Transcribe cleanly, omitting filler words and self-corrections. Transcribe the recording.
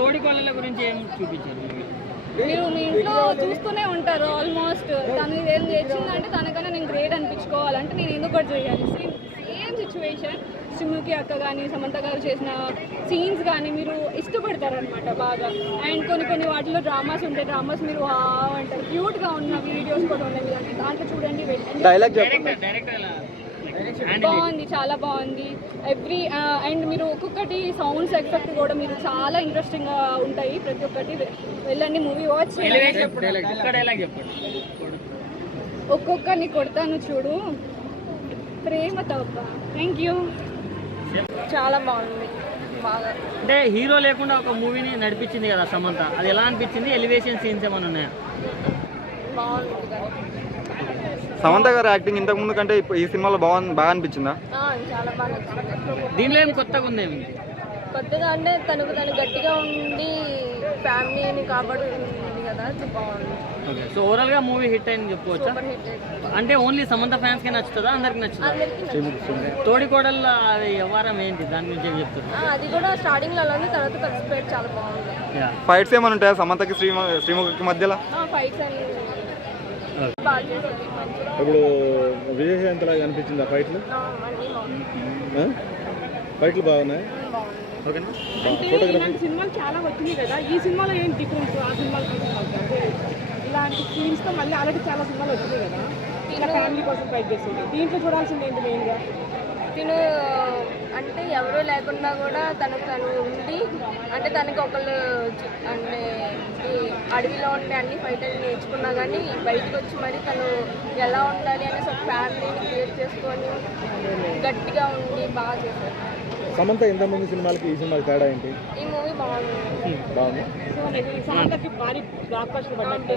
తోడికోడళ్ళ గురించి ఏం చూపించారు? మీరు మీ ఇంట్లో చూస్తూనే ఉంటారు ఆల్మోస్ట్. తను ఏం చేసిందంటే తనకన్నా నేను గ్రేట్ అనిపించుకోవాలంటే నేను ఎందుకు కూడా చేయాలి. సేమ్ సిచ్యువేషన్ సుముకి అక్క కానీ సమంత గారు చేసిన సీన్స్ కానీ మీరు ఇష్టపడతారనమాట బాగా. అండ్ కొన్ని వాటిలో డ్రామాస్ ఉంటాయి. డ్రామాస్ మీరు అంటారు. క్యూట్గా ఉన్న వీడియోస్ కూడా ఉన్నాయి. దాంట్లో చూడండి, బాగుంది, చాలా బాగుంది. అండ్ మీరు ఒక్కొక్కటి సౌండ్స్ ఎఫెక్ట్ కూడా మీరు చాలా ఇంట్రెస్టింగ్గా ఉంటాయి. ప్రతి ఒక్కటి వెళ్ళండి, మూవీ వాచ్ చేయండి. ఒక్కొక్కరిని కొడతాను చూడు, ప్రేమతో. Thank you. చాలా బాగుంది, బాగా. అంటే హీరో లేకుండా ఒక మూవీని నడిపించింది కదా సమంత, అది ఎలా అనిపించింది? ఎలివేషన్ సీన్స్ ఏమైనా ఉన్నాయా? బాగుంది. సమంత గారు యాక్టింగ్ ఇంతకు ముందు కంటే ఈ సినిమాలో బాగా అనిపించిందా? చాలా బాగా నచ్చింది. దీనిలో ఏం కొత్తగా ఉందేమి? కొత్తగా అంటే తను గట్టిగా ఉండి ఫ్యామిలీని కాపాడుతుంది కదా, బాగుంది. ఓకే, సో ఓవరాల్ గా మూవీ హిట్ అయింది చెప్పవచ్చా? అంటే ఓన్లీ సమంత ఫ్యాన్స్ కి నచ్చుతుందా, అందరికి నచ్చుతుందా? తోడికోడళ్ళ వ్యవహారం ఏంటి, దాని గురించి ఏం చెప్తారు? అది కూడా స్టార్టింగ్ లో అలానే, తర్వాత కలిసిపోయి చాలా బాగుంది. ఫైట్స్ ఏమైనా ఉంటాయా సమంతకి శ్రీముఖికి మధ్యలో? ఫైట్స్ అని ఇప్పుడు విజయశాంతిలా అనిపించింది ఆ ఫైట్లు? ఫైట్లు బాగున్నాయి. ఇలాంటి సినిమాలు చాలా వచ్చినాయి కదా, ఈ సినిమాలో ఏం డిఫరెన్స్ ఆ సినిమాలకి? ఇలాంటి ఫీలింగ్స్తో మళ్ళీ ఆల్రెడీ చాలా సినిమాలు వచ్చినాయి కదా, ఇలా ఫ్యామిలీ కోసం ఫైట్ చేస్తుంది. దీంట్లో చూడాల్సింది ఏంటి మెయిన్గా? తిను అంటే ఎవరూ లేకుండా కూడా తను ఉండి, అంటే తనకి ఒకళ్ళు అంటే ఈ అడవిలో ఉండే అన్ని ఫైట్ అని నేర్చుకున్నా కానీ బయటకు వచ్చి మరి తను ఎలా ఉండాలి అనేసి ఒక ఫ్యామిలీని క్రియేట్ చేసుకొని గట్టిగా ఉండి బాగా చేశారు. సమంత ఇంతకుముందు సినిమాలకి ఈ సినిమాకి తేడా ఏంటి? ఈ మూవీ బాగుంది. బాగుంది. సో సమంతకి భారీ బ్లాక్ బస్టర్ పడ్డట్టు.